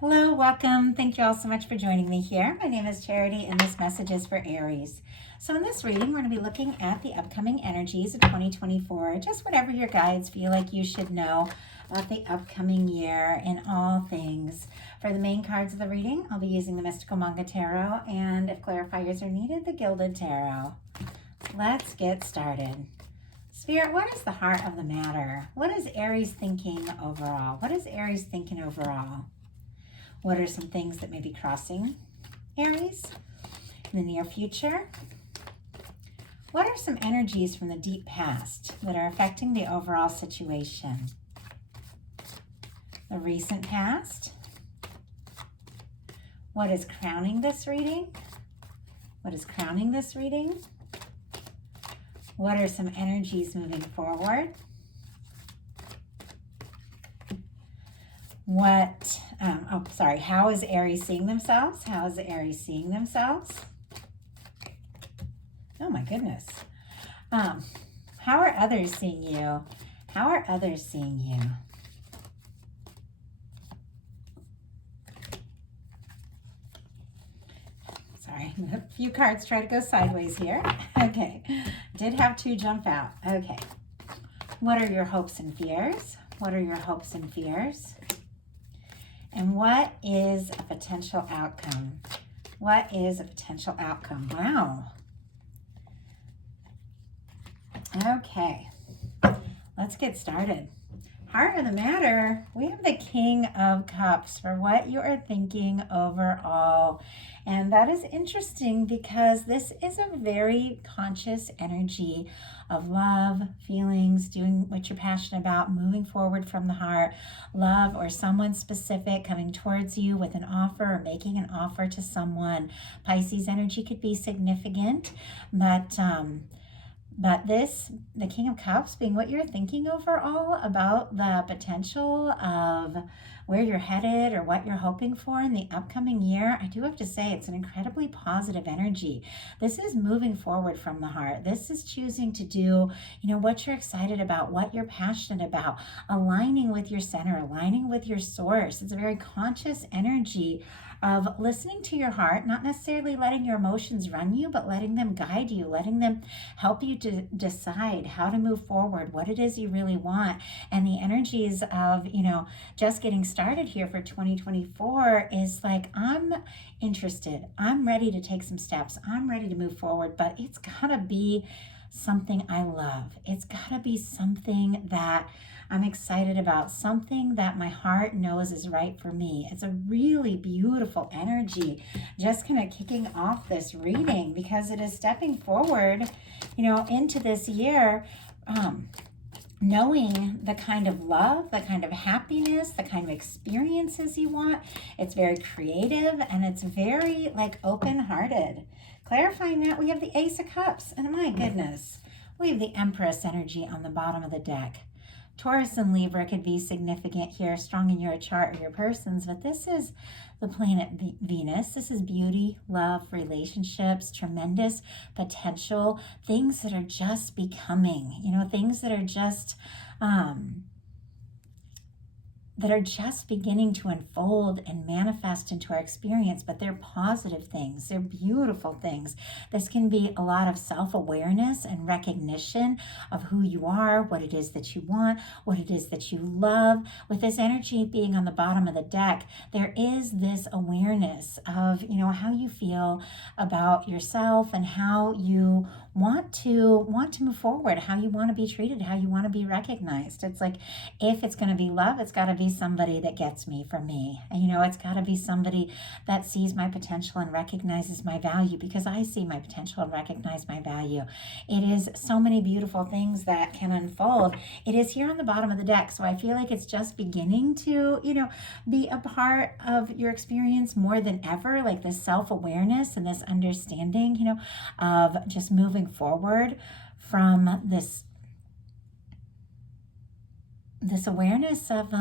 Hello, welcome. Thank you all so much for joining me here. My name is Charity, and this message is for Aries. So in this reading, we're going to be looking at the upcoming energies of 2024, just whatever your guides feel like you should know about the upcoming year in all things. For the main cards of the reading, I'll be using the Mystical Manga Tarot, and if clarifiers are needed, the Gilded Tarot. Let's get started. Spirit, what is the heart of the matter? What is Aries thinking overall? What is Aries thinking overall? What are some things that may be crossing Aries in the near future? What are some energies from the deep past that are affecting the overall situation? The recent past. What is crowning this reading? What is crowning this reading? What are some energies moving forward? How is Aries seeing themselves? How is Aries seeing themselves? Oh my goodness. How are others seeing you? How are others seeing you? Sorry, a few cards try to go sideways here. Okay, did have two jump out. Okay. What are your hopes and fears? What are your hopes and fears? And what is a potential outcome? What is a potential outcome? Wow. Okay, let's get started. Heart of the matter, we have the King of Cups for what you are thinking overall. And that is interesting because this is a very conscious energy of love, feelings, doing what you're passionate about, moving forward from the heart, love or someone specific coming towards you with an offer or making an offer to someone. Pisces energy could be significant, but the King of Cups being what you're thinking overall about the potential of where you're headed or what you're hoping for in the upcoming year, I do have to say it's an incredibly positive energy. This is moving forward from the heart. This is choosing to do, what you're excited about, what you're passionate about, aligning with your center, aligning with your source. It's a very conscious energy of listening to your heart, not necessarily letting your emotions run you, but letting them guide you, letting them help you to decide how to move forward, what it is you really want. And the energies of, just getting started here for 2024 is like, I'm interested. I'm ready to take some steps. I'm ready to move forward, but it's gotta be something I love. It's gotta be something that I'm excited about, something that my heart knows is right for me. It's a really beautiful energy, just kind of kicking off this reading because it is stepping forward, into this year, knowing the kind of love, the kind of happiness, the kind of experiences you want. It's very creative and it's very open-hearted. Clarifying that, we have the Ace of Cups, and my goodness, we have the Empress energy on the bottom of the deck. Taurus and Libra could be significant here, strong in your chart or your person's, but this is the planet Venus. This is beauty, love, relationships, tremendous potential, things that are just becoming, things that are just beginning to unfold and manifest into our experience, but they're positive things. They're beautiful things. This can be a lot of self-awareness and recognition of who you are, what it is that you want, what it is that you love. With this energy being on the bottom of the deck, there is this awareness of, how you feel about yourself and how you want to move forward, how you want to be treated, how you want to be recognized. It's like, if it's going to be love, it's got to be somebody that gets me for me. It's got to be somebody that sees my potential and recognizes my value because I see my potential and recognize my value. It is so many beautiful things that can unfold. It is here on the bottom of the deck, so I feel like it's just beginning to, be a part of your experience more than ever, like this self-awareness and this understanding, of just moving forward from this awareness of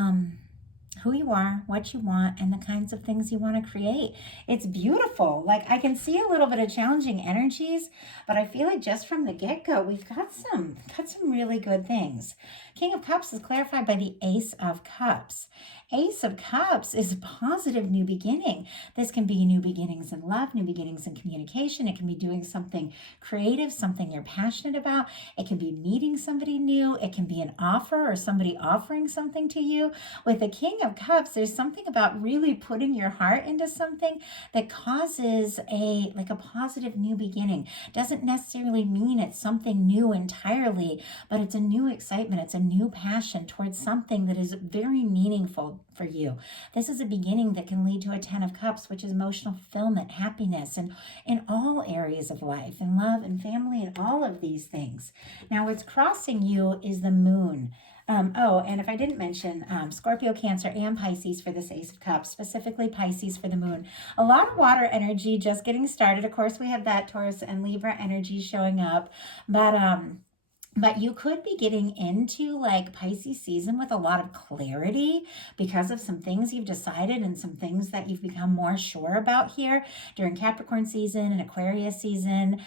who you are, what you want, and the kinds of things you want to create. It's beautiful. Like, I can see a little bit of challenging energies, but I feel like just from the get-go, we've got some really good things. King of Cups is clarified by the Ace of Cups. Ace of Cups is a positive new beginning. This can be new beginnings in love, new beginnings in communication. It can be doing something creative, something you're passionate about. It can be meeting somebody new. It can be an offer or somebody offering something to you. With the King of Cups, there's something about really putting your heart into something that causes a positive new beginning. Doesn't necessarily mean it's something new entirely, but it's a new excitement. It's a new passion towards something that is very meaningful for you. This is a beginning that can lead to a 10 of Cups, which is emotional fulfillment, happiness, and in all areas of life, in love and family and all of these things. Now, what's crossing you is the moon. And if I didn't mention Scorpio, Cancer, and Pisces for this Ace of Cups, specifically Pisces for the moon. A lot of water energy just getting started. Of course, we have that Taurus and Libra energy showing up, but you could be getting into like Pisces season with a lot of clarity because of some things you've decided and some things that you've become more sure about here during Capricorn season and Aquarius season.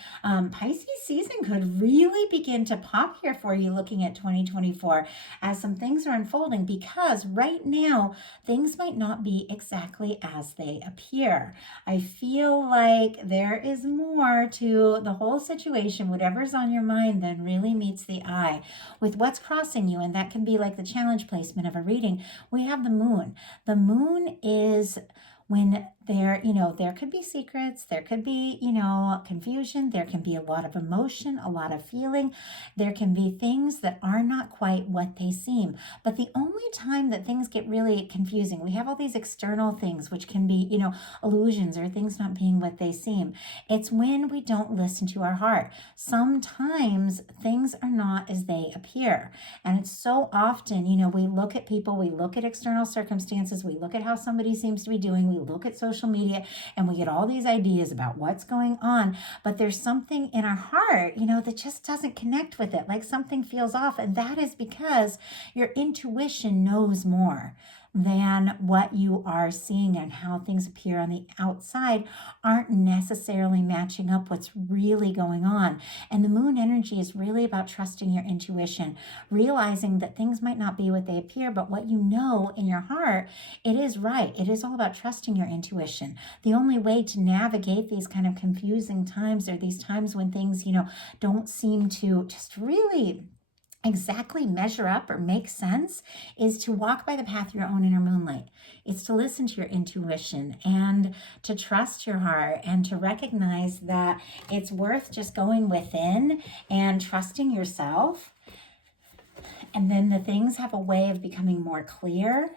Pisces season could really begin to pop here for you looking at 2024 as some things are unfolding, because right now things might not be exactly as they appear. I feel like there is more to the whole situation, whatever's on your mind, than really meets the eye with what's crossing you. And that can be like the challenge placement of a reading. We have the moon. The moon is when there could be secrets, there could be, confusion, there can be a lot of emotion, a lot of feeling, there can be things that are not quite what they seem. But the only time that things get really confusing, we have all these external things, which can be, illusions or things not being what they seem. It's when we don't listen to our heart. Sometimes things are not as they appear. And it's so often, we look at people, we look at external circumstances, we look at how somebody seems to be doing, we look at social media, and we get all these ideas about what's going on, but there's something in our heart, that just doesn't connect with it, like something feels off, and that is because your intuition knows more than what you are seeing, and how things appear on the outside aren't necessarily matching up what's really going on. And the moon energy is really about trusting your intuition, realizing that things might not be what they appear, but what you know in your heart, it is right. It is all about trusting your intuition. The only way to navigate these kind of confusing times, or these times when things, don't seem to just really exactly measure up or make sense, is to walk by the path of your own inner moonlight. It's to listen to your intuition and to trust your heart, and to recognize that it's worth just going within and trusting yourself. And then the things have a way of becoming more clear.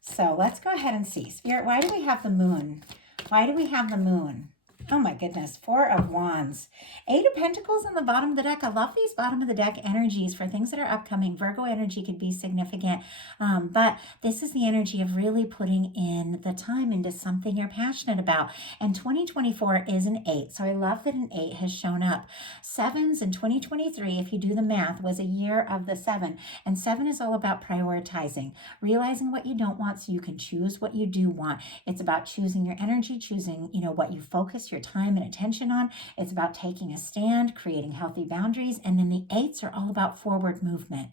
So let's go ahead and see. Spirit, why do we have the moon? Why do we have the moon? Oh my goodness, 4 of Wands. 8 of Pentacles on the bottom of the deck. I love these bottom of the deck energies for things that are upcoming. Virgo energy could be significant, but this is the energy of really putting in the time into something you're passionate about. And 2024 is an 8, so I love that an 8 has shown up. 7s in 2023, if you do the math, was a year of the 7. And 7 is all about prioritizing, realizing what you don't want so you can choose what you do want. It's about choosing your energy, choosing, what you focus your time and attention on. It's about taking a stand, creating healthy boundaries. And then the 8s are all about forward movement.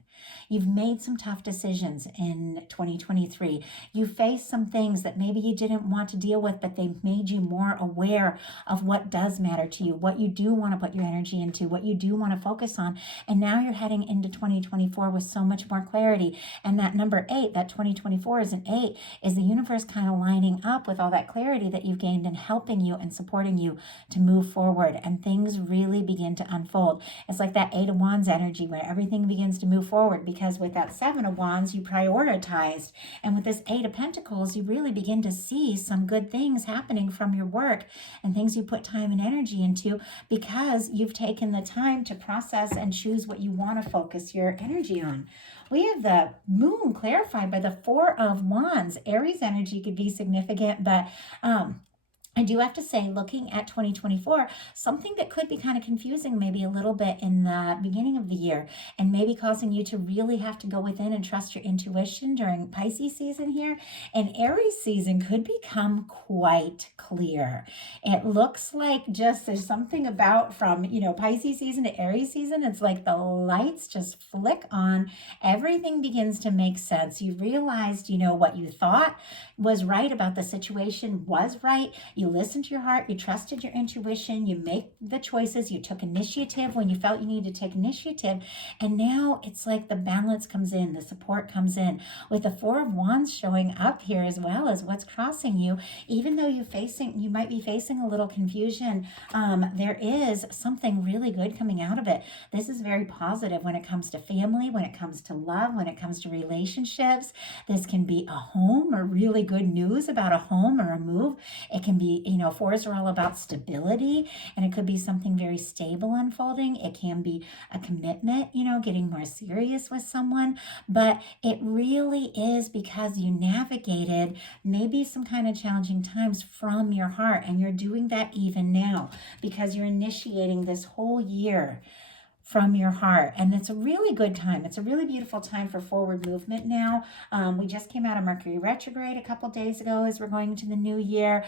You've made some tough decisions in 2023. You faced some things that maybe you didn't want to deal with, but they made you more aware of what does matter to you, what you do want to put your energy into, what you do want to focus on. And now you're heading into 2024 with so much more clarity. And that number 8, that 2024 is an 8, is the universe kind of lining up with all that clarity that you've gained and helping you and supporting you to move forward. And things really begin to unfold. It's like that 8 of Wands energy where everything begins to move forward, because with that 7 of Wands, you prioritized. And with this 8 of Pentacles, you really begin to see some good things happening from your work and things you put time and energy into, because you've taken the time to process and choose what you want to focus your energy on. We have the moon clarified by the 4 of Wands. Aries energy could be significant, but I do have to say, looking at 2024, something that could be kind of confusing, maybe a little bit in the beginning of the year, and maybe causing you to really have to go within and trust your intuition during Pisces season here. And Aries season could become quite clear. It looks like just there's something about from, Pisces season to Aries season. It's like the lights just flick on. Everything begins to make sense. You realized, what you thought was right about the situation was right. You listened to your heart, you trusted your intuition, you make the choices, you took initiative when you felt you needed to take initiative. And now it's like the balance comes in, the support comes in. With the Four of Wands showing up here as well as what's crossing you, even though you might be facing a little confusion, there is something really good coming out of it. This is very positive when it comes to family, when it comes to love, when it comes to relationships. This can be a home or really good news about a home or a move. It can be, fours are all about stability, and it could be something very stable unfolding. It can be a commitment, getting more serious with someone, but it really is because you navigated maybe some kind of challenging times from your heart, and you're doing that even now because you're initiating this whole year from your heart. And it's a really good time. It's a really beautiful time for forward movement now. We just came out of Mercury retrograde a couple days ago as we're going into the new year.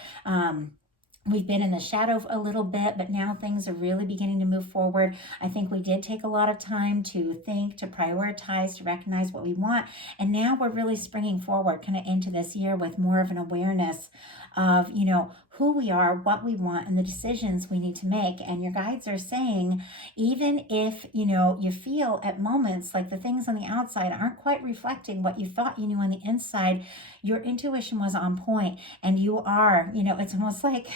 We've been in the shadow a little bit, but now things are really beginning to move forward. I think we did take a lot of time to think, to prioritize, to recognize what we want. And now we're really springing forward kind of into this year with more of an awareness of, who we are, what we want, and the decisions we need to make. And your guides are saying, even if, you feel at moments like the things on the outside aren't quite reflecting what you thought you knew on the inside, your intuition was on point, and you are, it's almost like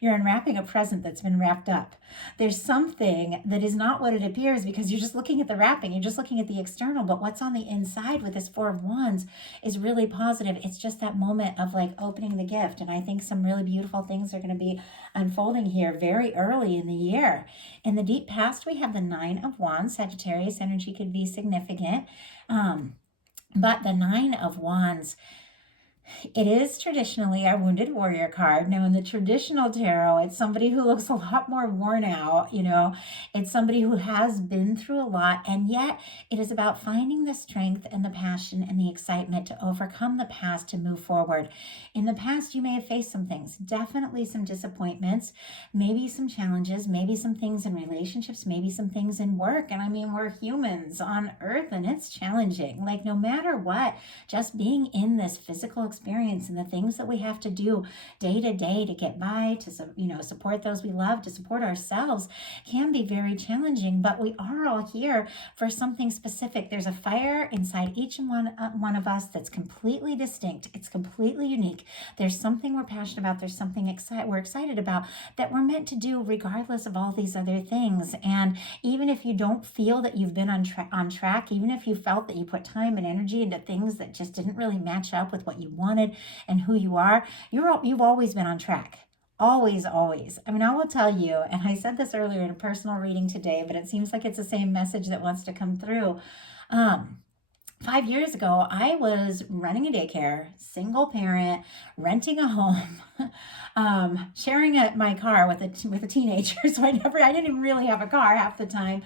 you're unwrapping a present that's been wrapped up. There's something that is not what it appears because you're just looking at the wrapping, you're just looking at the external, but what's on the inside with this Four of Wands is really positive. It's just that moment of like opening the gift. And I think some really beautiful things are going to be unfolding here very early in the year. In the deep past, we have the Nine of Wands. Sagittarius energy could be significant. But the Nine of Wands, it is traditionally our wounded warrior card. Now, in the traditional tarot, it's somebody who looks a lot more worn out, It's somebody who has been through a lot, and yet it is about finding the strength and the passion and the excitement to overcome the past to move forward. In the past, you may have faced some things, definitely some disappointments, maybe some challenges, maybe some things in relationships, maybe some things in work. And I mean, we're humans on earth, and it's challenging. Like, no matter what, just being in this physical experience and the things that we have to do day to day to get by, to support those we love, to support ourselves, can be very challenging. But we are all here for something specific. There's a fire inside each and one of us that's completely distinct. It's completely unique. There's something we're passionate about. There's something we're excited about that we're meant to do regardless of all these other things. And even if you don't feel that you've been on track, even if you felt that you put time and energy into things that just didn't really match up with what you wanted and who you are, you've always been on track. Always, always. I mean, I will tell you, and I said this earlier in a personal reading today, but it seems like it's the same message that wants to come through. 5 years ago, I was running a daycare, single parent, renting a home, sharing my car with a teenager. So I didn't even really have a car half the time.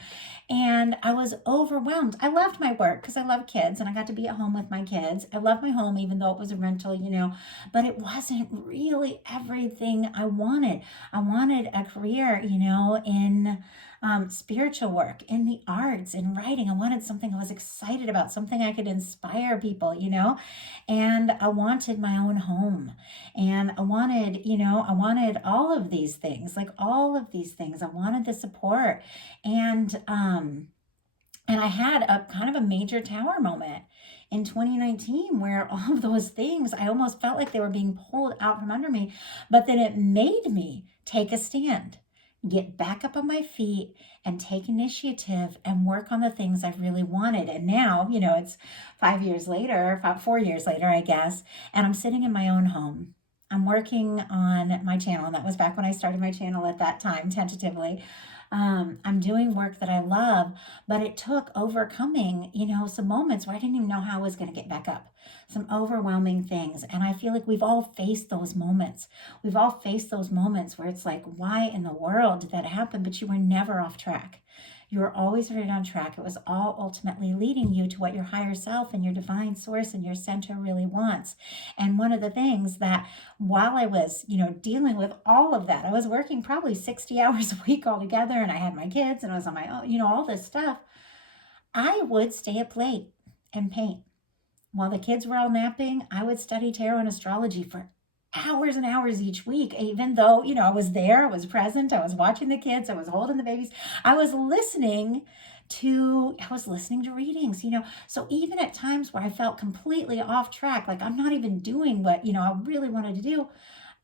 And I was overwhelmed. I loved my work because I love kids and I got to be at home with my kids. I loved my home, even though it was a rental, but it wasn't really everything I wanted. I wanted a career, in spiritual work, in the arts, in writing. I wanted something I was excited about, something I could inspire people, and I wanted my own home. And I wanted all of these things, like all of these things. I wanted the support. And I had a kind of a major tower moment in 2019 where all of those things, I almost felt like they were being pulled out from under me, but then it made me take a stand, get back up on my feet and take initiative and work on the things I really wanted. And now, it's 5 years later, about 4 years later, I guess, and I'm sitting in my own home. I'm working on my channel. And that was back when I started my channel at that time, tentatively. I'm doing work that I love, but it took overcoming, some moments where I didn't even know how I was going to get back up, some overwhelming things. And I feel like we've all faced those moments. We've all faced those moments where it's like, why in the world did that happen? But you were never off track. You were always right on track. It was all ultimately leading you to what your higher self and your divine source and your center really wants. And one of the things that while I was, dealing with all of that, I was working probably 60 hours a week altogether, and I had my kids and I was on my own, all this stuff. I would stay up late and paint. While the kids were all napping, I would study tarot and astrology for hours and hours each week, even though, I was there, I was present, I was watching the kids, I was holding the babies, I was listening to readings, So even at times where I felt completely off track, like I'm not even doing what, I really wanted to do,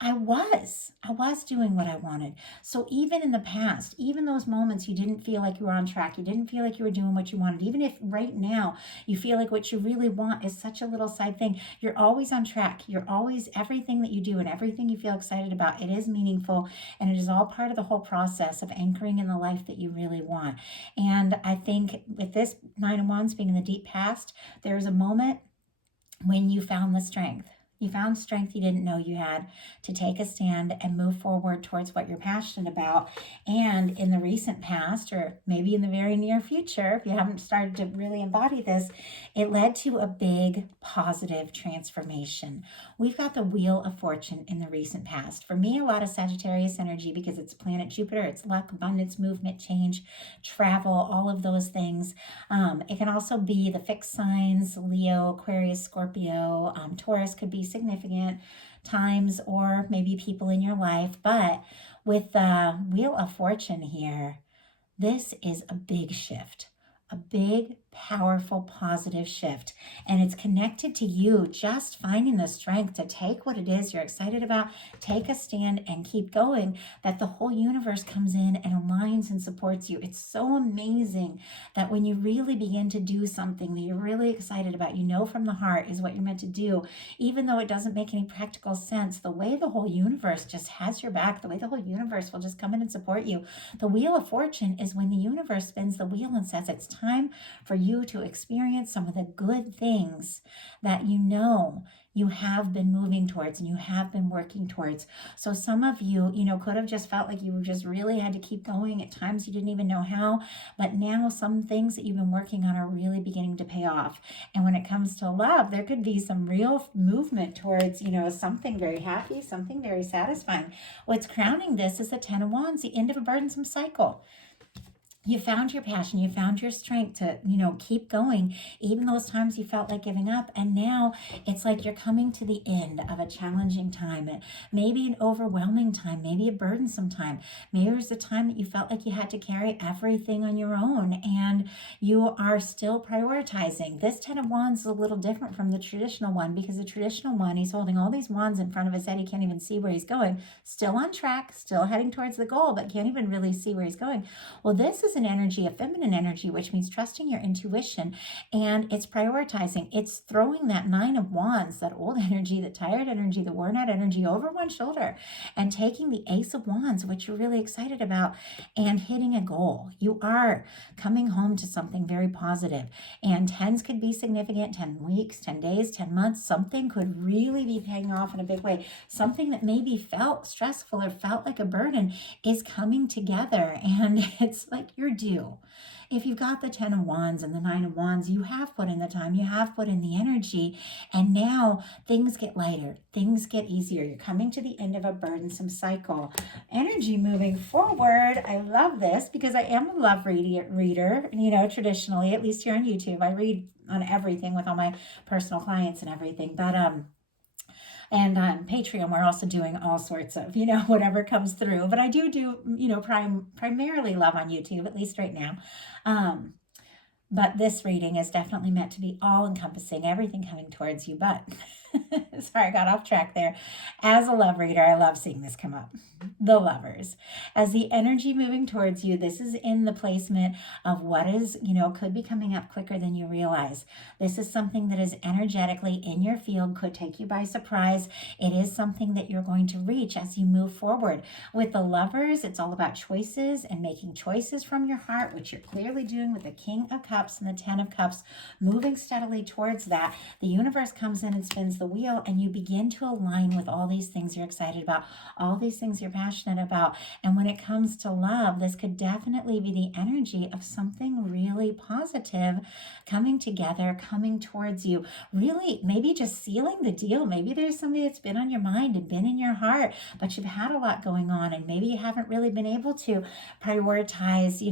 I was doing what I wanted. So even in the past, even those moments you didn't feel like you were on track, you didn't feel like you were doing what you wanted, even if right now you feel like what you really want is such a little side thing, you're always on track. You're always, everything that you do and everything you feel excited about, it is meaningful, and it is all part of the whole process of anchoring in the life that you really want. And I think with this Nine of Wands being in the deep past, there's a moment when you found the strength. You found strength you didn't know you had to take a stand and move forward towards what you're passionate about. And in the recent past, or maybe in the very near future, if you haven't started to really embody this, it led to a big positive transformation. We've got the Wheel of Fortune in the recent past. For me, a lot of Sagittarius energy because it's planet Jupiter, it's luck, abundance, movement, change, travel, all of those things. It can also be the fixed signs, Leo, Aquarius, Scorpio, Taurus could be significant times, or maybe people in your life. But with the Wheel of Fortune here, this is a big shift, a big, powerful, positive shift. And it's connected to you just finding the strength to take what it is you're excited about, take a stand, and keep going, that the whole universe comes in and aligns and supports you. It's so amazing that when you really begin to do something that you're really excited about, from the heart is what you're meant to do, even though it doesn't make any practical sense, the way the whole universe just has your back, the way the whole universe will just come in and support you. The Wheel of Fortune is when the universe spins the wheel and says it's time for you to experience some of the good things that you have been moving towards and you have been working towards. So some of you, could have just felt like you just really had to keep going. At times you didn't even know how, but now some things that you've been working on are really beginning to pay off. And when it comes to love, there could be some real movement towards, something very happy, something very satisfying. What's crowning this is the Ten of Wands, the end of a burdensome cycle. You found your passion, you found your strength to, keep going, even those times you felt like giving up. And now it's like you're coming to the end of a challenging time, maybe an overwhelming time, maybe a burdensome time. Maybe there's a time that you felt like you had to carry everything on your own and you are still prioritizing. This Ten of Wands is a little different from the traditional one, because the traditional one, he's holding all these wands in front of his head. He can't even see where he's going, still on track, still heading towards the goal, but can't even really see where he's going. Well, this is an energy, a feminine energy, which means trusting your intuition, and it's prioritizing. It's throwing that Nine of Wands, that old energy, the tired energy, the worn out energy over one shoulder, and taking the Ace of Wands, which you're really excited about, and hitting a goal. You are coming home to something very positive, and tens could be significant, 10 weeks, 10 days, 10 months. Something could really be paying off in a big way. Something that maybe felt stressful or felt like a burden is coming together, and it's like you're due. If you've got the Ten of Wands and the Nine of Wands, you have put in the time, you have put in the energy, and now things get lighter, things get easier. You're coming to the end of a burdensome cycle. Energy moving forward. I love this because I am a love reader, traditionally, at least here on YouTube. I read on everything with all my personal clients and everything, but and on Patreon, we're also doing all sorts of, whatever comes through. But I do, primarily love on YouTube, at least right now. But this reading is definitely meant to be all-encompassing, everything coming towards you. But Sorry, I got off track there. As a love reader, I love seeing this come up. The lovers. As the energy moving towards you, this is in the placement of what is, could be coming up quicker than you realize. This is something that is energetically in your field, could take you by surprise. It is something that you're going to reach as you move forward. With the lovers, it's all about choices and making choices from your heart, which you're clearly doing with the King of Cups and the Ten of Cups, moving steadily towards that. The universe comes in and spins the wheel, and you begin to align with all these things you're excited about, all these things you're passionate about. And when it comes to love, this could definitely be the energy of something really positive coming together, coming towards you, really maybe just sealing the deal. Maybe there's somebody that's been on your mind and been in your heart, but you've had a lot going on, and maybe you haven't really been able to prioritize,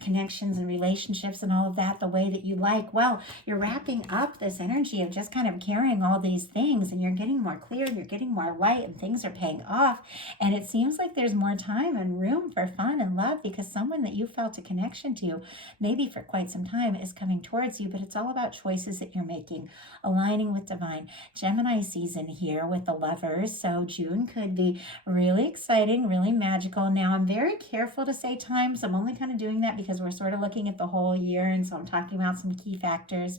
connections and relationships and all of that the way that you like. Well, you're wrapping up this energy of just kind of carrying all these things, and you're getting more clear, and you're getting more light, and things are paying off. And it seems like there's more time and room for fun and love, because someone that you felt a connection to, maybe for quite some time, is coming towards you. But it's all about choices that you're making, aligning with divine. Gemini season here with the lovers. So June could be really exciting, really magical. Now, I'm very careful to say times. I'm only kind of doing that because we're sort of looking at the whole year, and so I'm talking about some key factors.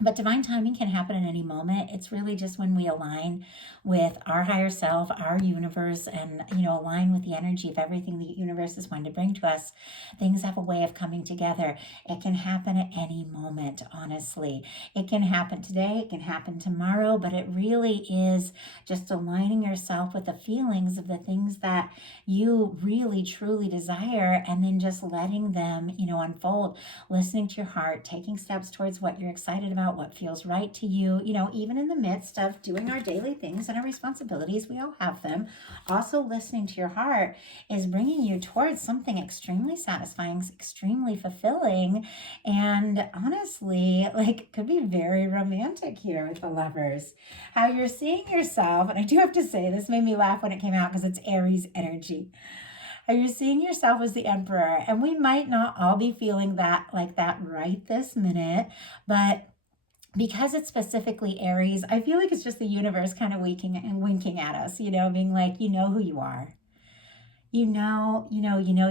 But divine timing can happen at any moment. It's really just when we align with our higher self, our universe, and, align with the energy of everything the universe is wanting to bring to us. Things have a way of coming together. It can happen at any moment, honestly. It can happen today, it can happen tomorrow, but it really is just aligning yourself with the feelings of the things that you really, truly desire, and then just letting them, unfold, listening to your heart, taking steps towards what you're excited about, what feels right to you, even in the midst of doing our daily things and our responsibilities. We all have them. Also, listening to your heart is bringing you towards something extremely satisfying, extremely fulfilling, and honestly, could be very romantic here with the lovers. How you're seeing yourself, and I do have to say, this made me laugh when it came out because it's Aries energy. Are you seeing yourself as the emperor? And we might not all be feeling that like that right this minute, but because it's specifically Aries, I feel like it's just the universe kind of winking and winking at us, being like, you know who you are. You know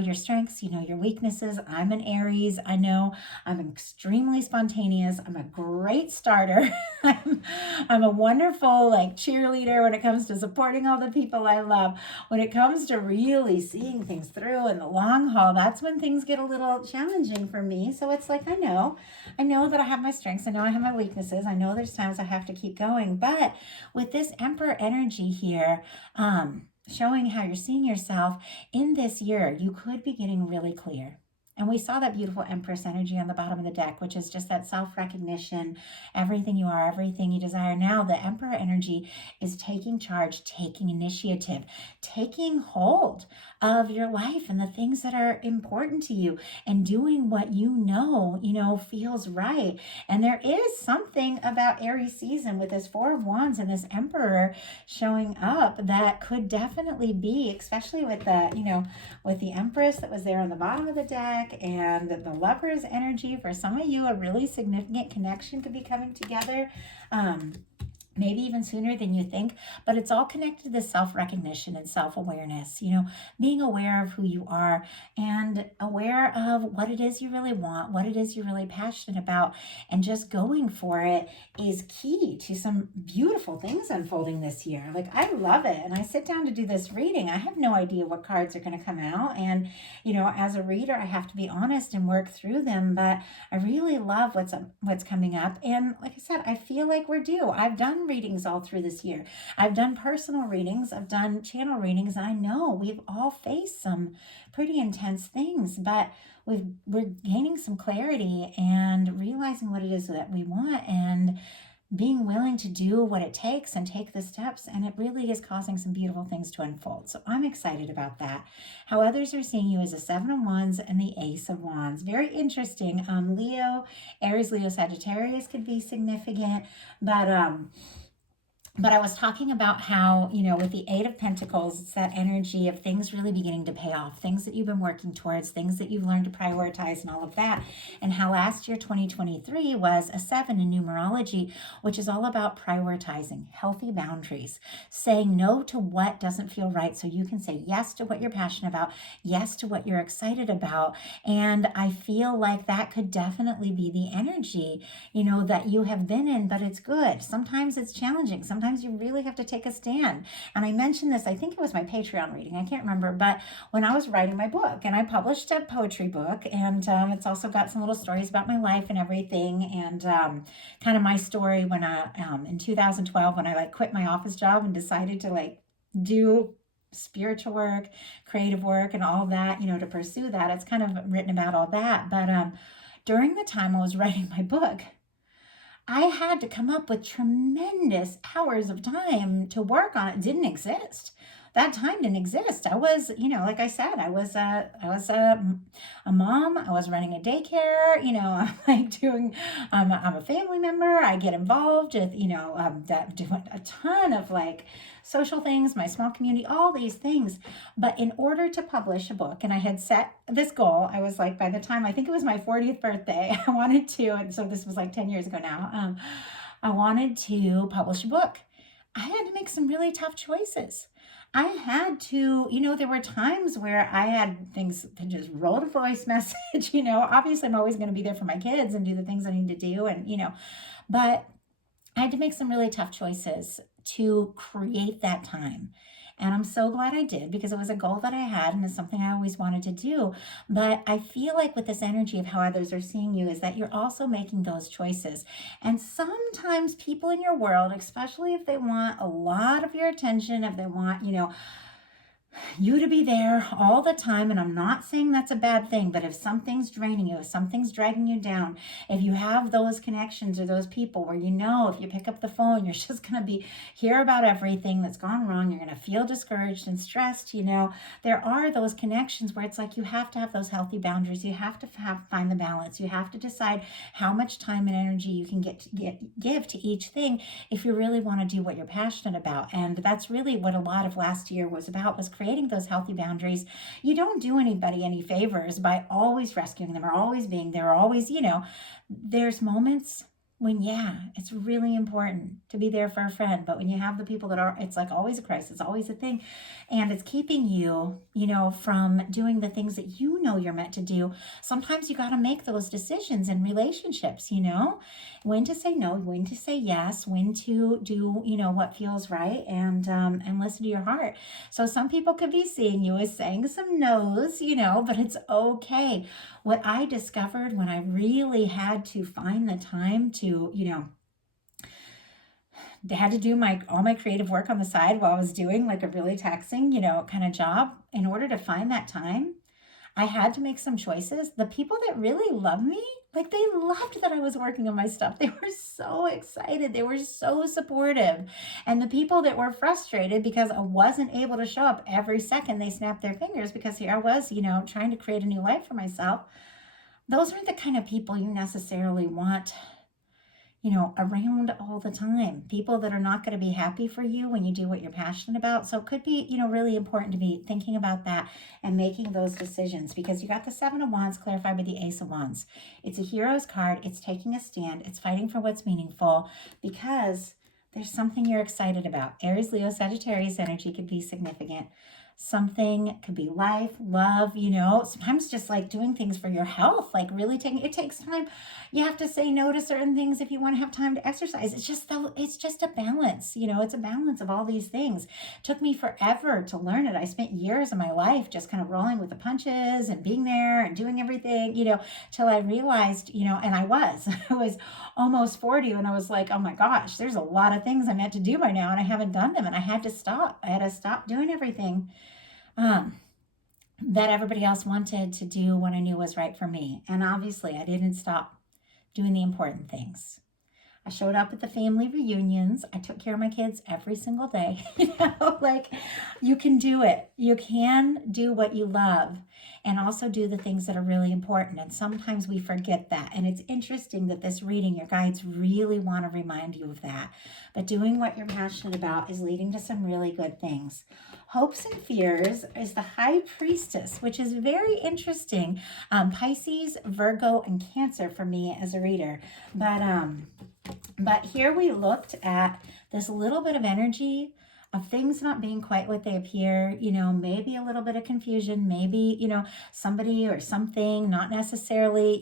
your strengths, your weaknesses. I'm an Aries. I know I'm extremely spontaneous. I'm a great starter. I'm a wonderful cheerleader when it comes to supporting all the people I love. When it comes to really seeing things through in the long haul, that's when things get a little challenging for me. So it's like, I know that I have my strengths. I know I have my weaknesses. I know there's times I have to keep going. But with this Emperor energy here, showing how you're seeing yourself in this year, you could be getting really clear. And we saw that beautiful Empress energy on the bottom of the deck, which is just that self-recognition, everything you are, everything you desire. Now the Emperor energy is taking charge, taking initiative, taking hold of your life and the things that are important to you, and doing what feels right. And there is something about Aries season with this Four of Wands and this Emperor showing up that could definitely be, especially with the Empress that was there on the bottom of the deck, and the Lover's energy. For some of you, a really significant connection could be coming together. Maybe even sooner than you think, but it's all connected to this self-recognition and self-awareness, being aware of who you are and aware of what it is you really want, what it is you're really passionate about, and just going for it is key to some beautiful things unfolding this year. I love it. And I sit down to do this reading. I have no idea what cards are going to come out. And, as a reader, I have to be honest and work through them, but I really love what's coming up. And like I said, I feel like we're due. I've done readings all through this year. I've done personal readings, I've done channel readings, and I know we've all faced some pretty intense things, but we're gaining some clarity and realizing what it is that we want, and being willing to do what it takes and take the steps, and it really is causing some beautiful things to unfold. So I'm excited about that. How others are seeing you as a Seven of Wands and the Ace of Wands. Very interesting. Leo, Aries, Leo, Sagittarius could be significant, but But I was talking about how, with the Eight of Pentacles, it's that energy of things really beginning to pay off, things that you've been working towards, things that you've learned to prioritize, and all of that. And how last year, 2023, was a 7 in numerology, which is all about prioritizing healthy boundaries, saying no to what doesn't feel right so you can say yes to what you're passionate about, yes to what you're excited about. And I feel like that could definitely be the energy, that you have been in, but it's good. Sometimes it's challenging. Sometimes you really have to take a stand. And I mentioned this, I think it was my Patreon reading, I can't remember, but when I was writing my book, and I published a poetry book, and it's also got some little stories about my life and everything, and kind of my story when in 2012, when I quit my office job and decided to do spiritual work, creative work, and all that, to pursue that. It's kind of written about all that. But during the time I was writing my book, I had to come up with tremendous hours of time to work on it. It didn't exist. That time didn't exist. I was, like I said, I was a mom. I was running a daycare. I'm I'm a family member. I get involved with, doing a ton of social things, my small community, all these things. But in order to publish a book, and I had set this goal, I was by the time, I think it was my 40th birthday, I wanted to, and so this was 10 years ago now, I wanted to publish a book. I had to make some really tough choices. I had to, there were times where I had things to just roll a voice message, obviously I'm always going to be there for my kids and do the things I need to do. And, but I had to make some really tough choices to create that time. And I'm so glad I did, because it was a goal that I had and it's something I always wanted to do. But I feel like with this energy of how others are seeing you is that you're also making those choices. And sometimes people in your world, especially if they want a lot of your attention, if they want, you to be there all the time, and I'm not saying that's a bad thing, but if something's draining you, if something's dragging you down, if you have those connections or those people where if you pick up the phone, you're just going to hear about everything that's gone wrong, you're going to feel discouraged and stressed, there are those connections where it's you have to have those healthy boundaries. You have to find the balance. You have to decide how much time and energy you can give to each thing if you really want to do what you're passionate about. And that's really what a lot of last year was about, was creating those healthy boundaries. You don't do anybody any favors by always rescuing them or always being there or always, there's moments when, it's really important to be there for a friend. But when you have the people that are, it's always a crisis, always a thing. And it's keeping you, from doing the things that you're meant to do. Sometimes you got to make those decisions in relationships, when to say no, when to say yes, when to do, what feels right, and listen to your heart. So some people could be seeing you as saying some no's, but it's okay. What I discovered when I really had to find the time to, had to do all my creative work on the side while I was doing a really taxing, kind of job. In order to find that time, I had to make some choices. The people that really love me, they loved that I was working on my stuff. They were so excited. They were so supportive. And the people that were frustrated because I wasn't able to show up every second, they snapped their fingers because here I was, trying to create a new life for myself. Those aren't the kind of people you necessarily want, around all the time. People that are not going to be happy for you when you do what you're passionate about. So it could be, really important to be thinking about that and making those decisions, because you got the Seven of Wands clarified by the Ace of Wands. It's a hero's card. It's taking a stand. It's fighting for what's meaningful, because there's something you're excited about. Aries, Leo, Sagittarius energy could be significant. Something could be life, love, sometimes just doing things for your health, really it takes time. You have to say no to certain things if you want to have time to exercise. It's just a balance, it's a balance of all these things. It took me forever to learn it. I spent years of my life just kind of rolling with the punches and being there and doing everything, till I realized, and I was almost 40 and I was oh my gosh, there's a lot of things I meant to do by now and I haven't done them, and I had to stop doing everything that everybody else wanted to do what I knew was right for me. And obviously I didn't stop doing the important things. I showed up at the family reunions. I took care of my kids every single day. Like you can do it. You can do what you love and also do the things that are really important. And sometimes we forget that. And it's interesting that this reading, your guides really want to remind you of that. But doing what you're passionate about is leading to some really good things. Hopes and fears is the High Priestess, which is very interesting. Pisces, Virgo, and Cancer for me as a reader. But here we looked at this little bit of energy of things not being quite what they appear, maybe a little bit of confusion, maybe, somebody or something not necessarily,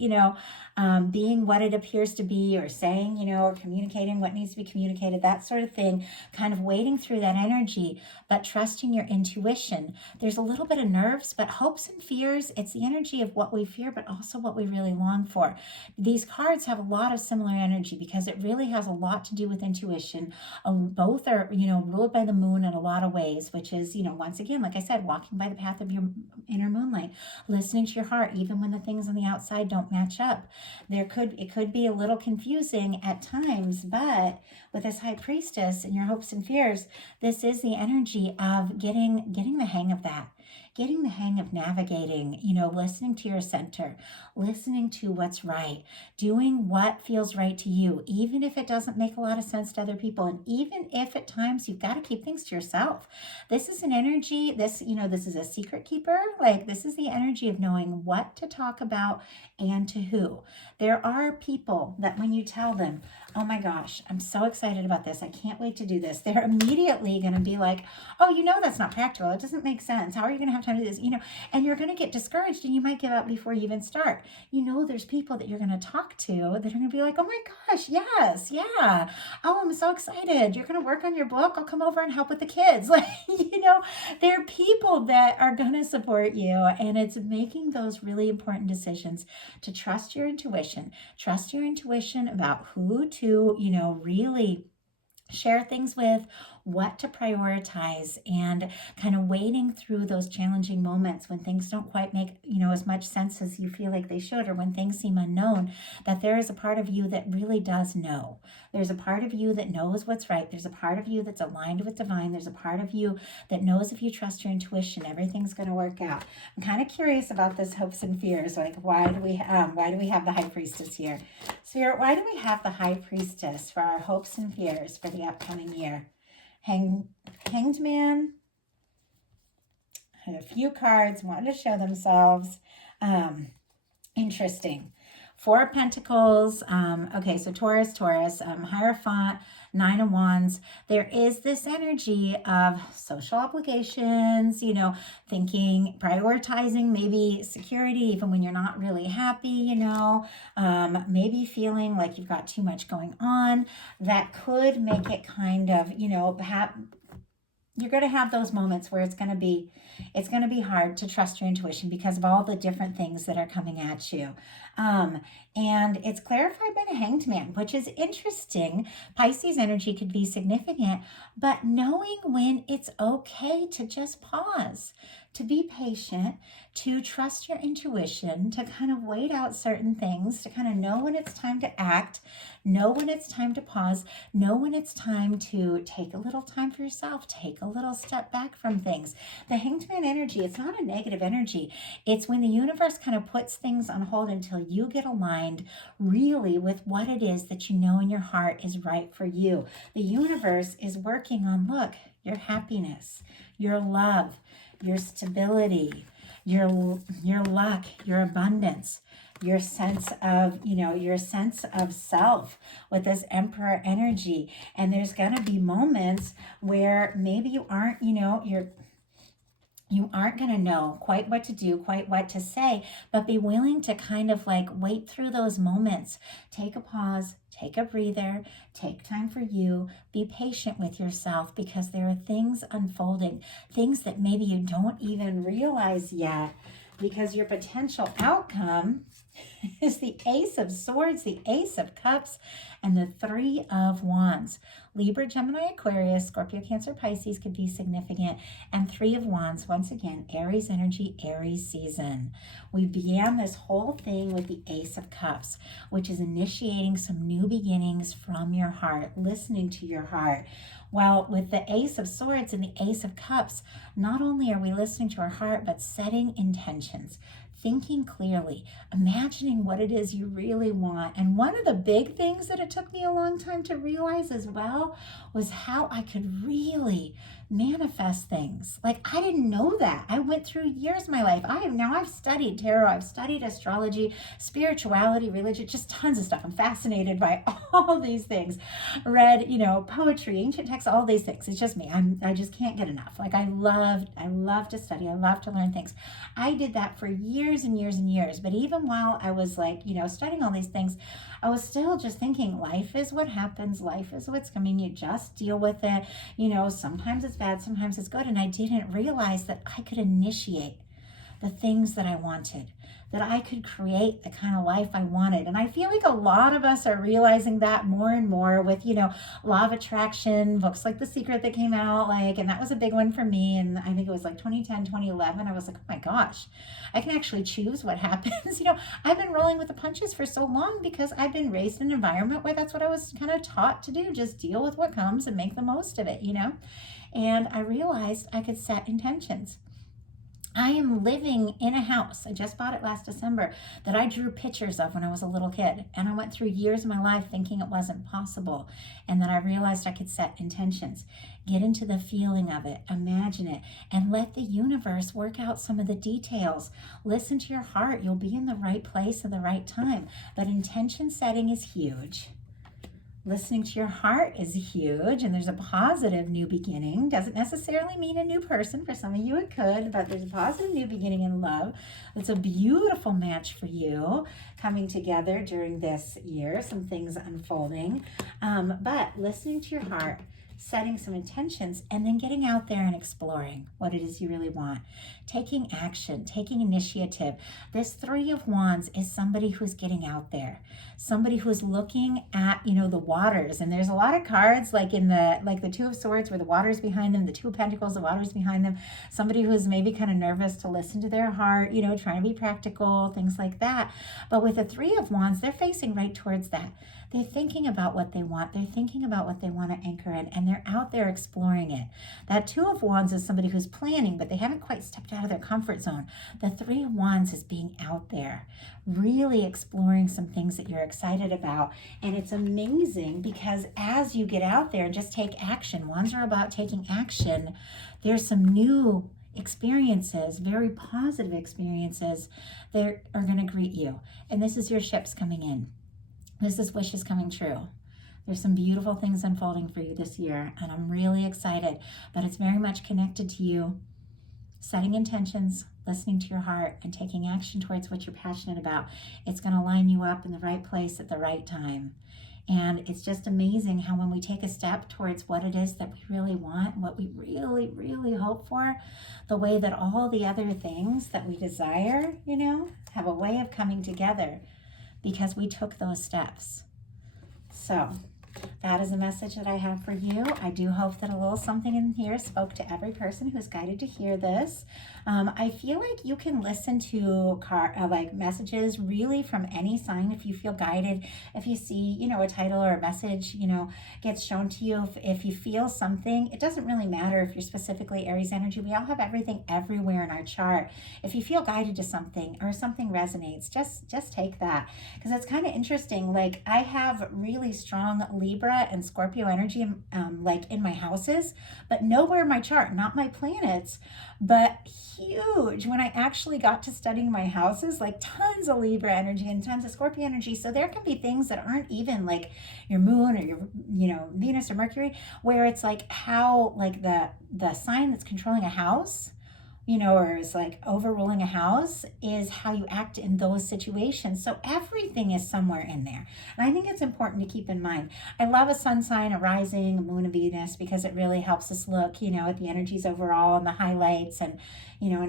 being what it appears to be, or saying, or communicating what needs to be communicated, that sort of thing, kind of wading through that energy, but trusting your intuition. There's a little bit of nerves, but hopes and fears, it's the energy of what we fear, but also what we really long for. These cards have a lot of similar energy because it really has a lot to do with intuition. Both are, ruled by the moon in a lot of ways, which is, once again, like I said, walking by the path of your inner moonlight, listening to your heart, even when the things on the outside don't match up. It could be a little confusing at times, but with this High Priestess and your hopes and fears, this is the energy of getting the hang of that. Getting the hang of navigating, listening to your center, listening to what's right, doing what feels right to you, even if it doesn't make a lot of sense to other people. And even if at times you've got to keep things to yourself. This is an energy, this is a secret keeper. Like this is the energy of knowing what to talk about and to who. There are people that when you tell them, oh my gosh, I'm so excited about this, I can't wait to do this, they're immediately going to be like, oh, that's not practical, it doesn't make sense, how are you going to have time to do this, and you're going to get discouraged and you might give up before you even start. There's people that you're going to talk to that are going to be like, oh my gosh, yes, yeah, oh, I'm so excited, you're going to work on your book, I'll come over and help with the kids. Like, there are people that are going to support you, and it's making those really important decisions to trust your intuition about who to, really share things with, what to prioritize, and kind of wading through those challenging moments when things don't quite make, as much sense as you feel like they should, or when things seem unknown, that there is a part of you that really does know. There's a part of you that knows what's right. There's a part of you that's aligned with divine. There's a part of you that knows if you trust your intuition, everything's going to work out. I'm kind of curious about this hopes and fears. Like, why do we have the High Priestess here? So why do we have the High Priestess for our hopes and fears for the upcoming year? Hanged Man. I had a few cards wanted to show themselves. Interesting. Four of Pentacles. Okay, so Taurus, Hierophant, Nine of Wands. There is this energy of social obligations, thinking, prioritizing maybe security, even when you're not really happy, maybe feeling like you've got too much going on. That could make it kind of, you're going to have those moments where it's going to be hard to trust your intuition because of all the different things that are coming at you. And it's clarified by the Hanged Man, which is interesting. Pisces energy could be significant, but knowing when it's okay to just pause, to be patient, to trust your intuition, to kind of wait out certain things, to kind of know when it's time to act, know when it's time to pause, know when it's time to take a little time for yourself, take a little step back from things. The Hanged Man energy, it's not a negative energy. It's when the universe kind of puts things on hold until you get aligned really with what it is that you know in your heart is right for you. The universe is working on, look, your happiness, your love, your stability, your luck, your abundance, your sense of self with this Emperor energy. And there's going to be moments where maybe you aren't, you aren't going to know quite what to do, quite what to say, but be willing to kind of like wait through those moments. Take a pause, take a breather, take time for you, be patient with yourself because there are things unfolding, things that maybe you don't even realize yet because your potential outcome is the Ace of Swords, the Ace of Cups, and the Three of Wands. Libra, Gemini, Aquarius, Scorpio, Cancer, Pisces could be significant. And Three of Wands, once again, Aries energy, Aries season. We began this whole thing with the Ace of Cups, which is initiating some new beginnings from your heart, listening to your heart. Well, with the Ace of Swords and the Ace of Cups, not only are we listening to our heart, but setting intentions, thinking clearly, imagining what it is you really want. And one of the big things that it took me a long time to realize as well was how I could really manifest things. Like, I didn't know that. I went through years of my life. I've studied tarot, I've studied astrology, spirituality, religion, just tons of stuff. I'm fascinated by all these things. Read, poetry, ancient texts, all these things. It's just me. I just can't get enough. Like, I love to study. I love to learn things. I did that for years and years and years. But even while I was studying all these things, I was still just thinking, life is what happens. Life is what's coming. You just deal with it. Sometimes it's bad, sometimes it's good. And I didn't realize that I could initiate the things that I wanted, that I could create the kind of life I wanted. And I feel like a lot of us are realizing that more and more with, law of attraction, books like The Secret that came out, and that was a big one for me. And I think it was 2010, 2011. I was like, oh my gosh, I can actually choose what happens. I've been rolling with the punches for so long because I've been raised in an environment where that's what I was kind of taught to do. Just deal with what comes and make the most of it, And I realized I could set intentions. I am living in a house, I just bought it last December, that I drew pictures of when I was a little kid. And I went through years of my life thinking it wasn't possible. And then I realized I could set intentions, get into the feeling of it, imagine it, and let the universe work out some of the details. Listen to your heart. You'll be in the right place at the right time. But intention setting is huge. Listening to your heart is huge, and there's a positive new beginning. Doesn't necessarily mean a new person. For some of you it could, but there's a positive new beginning in love. It's a beautiful match for you coming together during this year, some things unfolding. But listening to your heart, setting some intentions, and then getting out there and exploring what it is you really want. Taking action, taking initiative. This Three of Wands is somebody who's getting out there. Somebody who's looking at, the waters. And there's a lot of cards like the Two of Swords where the water's behind them, the Two of Pentacles, the water's behind them. Somebody who's maybe kind of nervous to listen to their heart, trying to be practical, things like that. But with the Three of Wands, they're facing right towards that. They're thinking about what they want. They're thinking about what they want to anchor in, and they're out there exploring it. That Two of Wands is somebody who's planning, but they haven't quite stepped out of their comfort zone. The Three of Wands is being out there, really exploring some things that you're excited about. And it's amazing because as you get out there and just take action, Wands are about taking action, there's some new experiences, very positive experiences that are going to greet you. And this is your ships coming in. This is wishes coming true. There's some beautiful things unfolding for you this year, and I'm really excited, but it's very much connected to you setting intentions, listening to your heart, and taking action towards what you're passionate about. It's going to line you up in the right place at the right time. And it's just amazing how when we take a step towards what it is that we really want, what we really, really hope for, the way that all the other things that we desire, have a way of coming together because we took those steps. So that is a message that I have for you. I do hope that a little something in here spoke to every person who's guided to hear this. I feel like you can listen to messages really from any sign if you feel guided. If you see, a title or a message, gets shown to you. If you feel something, it doesn't really matter if you're specifically Aries energy. We all have everything everywhere in our chart. If you feel guided to something or something resonates, just take that. Because it's kind of interesting. I have really strong Libra and Scorpio energy in my houses, but nowhere in my chart, not my planets, but huge when I actually got to studying my houses, tons of Libra energy and tons of Scorpio energy. So there can be things that aren't even your moon or your Venus or Mercury, where it's how the sign that's controlling a house or is like overruling a house, is how you act in those situations. So everything is somewhere in there. And I think it's important to keep in mind. I love a sun sign, a rising, a moon, a Venus, because it really helps us look, at the energies overall and the highlights and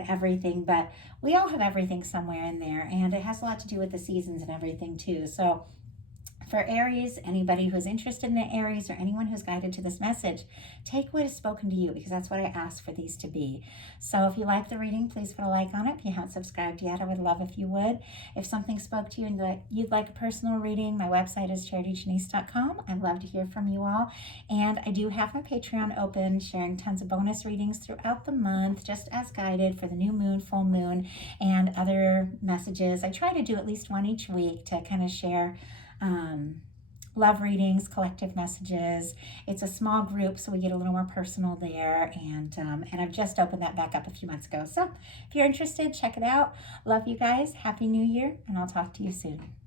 everything. But we all have everything somewhere in there. And it has a lot to do with the seasons and everything too. So for Aries, anybody who's interested in the Aries or anyone who's guided to this message, take what is spoken to you, because that's what I ask for these to be. So if you like the reading, please put a like on it. If you haven't subscribed yet, I would love if you would. If something spoke to you and you'd like a personal reading, my website is charityjanice.com. I'd love to hear from you all. And I do have my Patreon open, sharing tons of bonus readings throughout the month, just as guided for the new moon, full moon, and other messages. I try to do at least one each week to kind of share love readings, collective messages. It's a small group, so we get a little more personal there. And I've just opened that back up a few months ago. So if you're interested, check it out. Love you guys. Happy New Year, and I'll talk to you soon.